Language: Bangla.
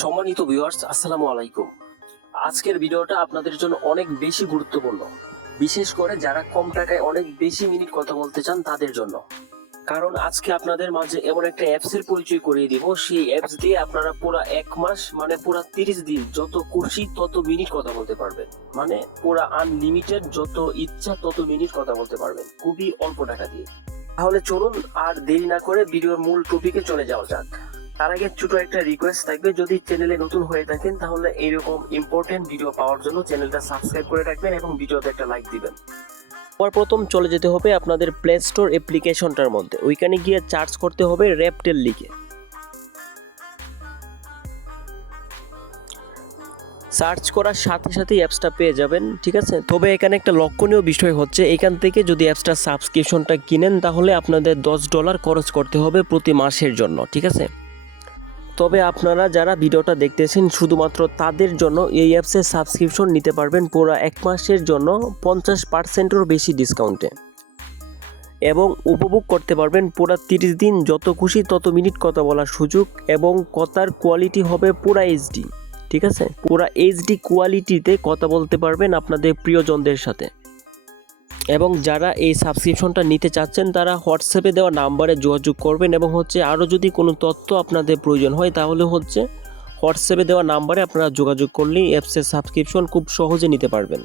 সম্মানিত ভিউয়ার্স আসসালামু আলাইকুম। আজকের ভিডিওটা আপনাদের জন্য অনেক বেশি গুরুত্বপূর্ণ। বিশেষ করে যারা কম টাকায় অনেক বেশি মিনিট কথা বলতে চান তাদের জন্য। কারণ আজকে আপনাদের মাঝে এমন একটা অ্যাপস এর পরিচয় করিয়ে দিব। সেই অ্যাপস দিয়ে আপনারা পুরো এক মাস মানে পুরো তিরিশ দিন যত খুশি তত মিনিট কথা বলতে পারবেন। মানে পুরো আনলিমিটেড যত ইচ্ছা তত মিনিট কথা বলতে পারবেন। খুবই অল্প টাকা দিয়ে। তাহলে চলুন আর দেরি না করে ভিডিওর মূল টপিকে চলে যাওয়া যাক। তার আগে ছোট একটা রিকোয়েস্ট থাকবে, যদি চ্যানেলে নতুন হয়ে থাকেন, তাহলে এইরকম ইম্পর্টেন্ট ভিডিও পাওয়ার জন্য চ্যানেলটা সাবস্ক্রাইব করে রাখবেন এবং ভিডিওতে একটা লাইক দিবেন। প্রথম চলে যেতে হবে আপনাদের প্লে স্টোর অ্যাপ্লিকেশনটার মধ্যে। ওইখানে গিয়ে চার্জ করতে হবে র্যাপটেল লিখে সার্চ করার সাথে সাথেই অ্যাপসটা পেয়ে যাবেন, ঠিক আছে? তবে এখানে একটা লক্ষণীয় বিষয় হচ্ছে, এখান থেকে যদি অ্যাপসটার সাবস্ক্রিপশনটা কিনেন, তাহলে আপনাদের দশ ডলার খরচ করতে হবে প্রতি মাসের জন্য, ঠিক আছে? তবে আপনারা যারা ভিডিওটা দেখতেছেন, শুধুমাত্র তাদের জন্য এই অ্যাপসের সাবস্ক্রিপশন নিতে পারবেন পুরো এক মাসের জন্য পঞ্চাশ পার্সেন্টেরও বেশি ডিসকাউন্টে। এবং উপভোগ করতে পারবেন পুরো তিরিশ দিন যত খুশি তত মিনিট কথা বলার সুযোগ এবং কথার কোয়ালিটি হবে পুরা এইচডি ঠিক আছে? পুরা এইচডি কোয়ালিটিতে কথা বলতে পারবেন আপনাদের প্রিয়জনদের সাথে। এবং যারা এই সাবস্ক্রিপশনটা নিতে চাচ্ছেন, তারা হোয়াটসঅ্যাপে দেওয়া নাম্বারে যোগাযোগ করবেন এবং হচ্ছে আরও যদি কোনো তথ্য আপনাদের প্রয়োজন হয়, তাহলে হচ্ছে হোয়াটসঅ্যাপে দেওয়া নাম্বারে আপনারা যোগাযোগ করলেই অ্যাপসের সাবস্ক্রিপশন খুব সহজে নিতে পারবেন।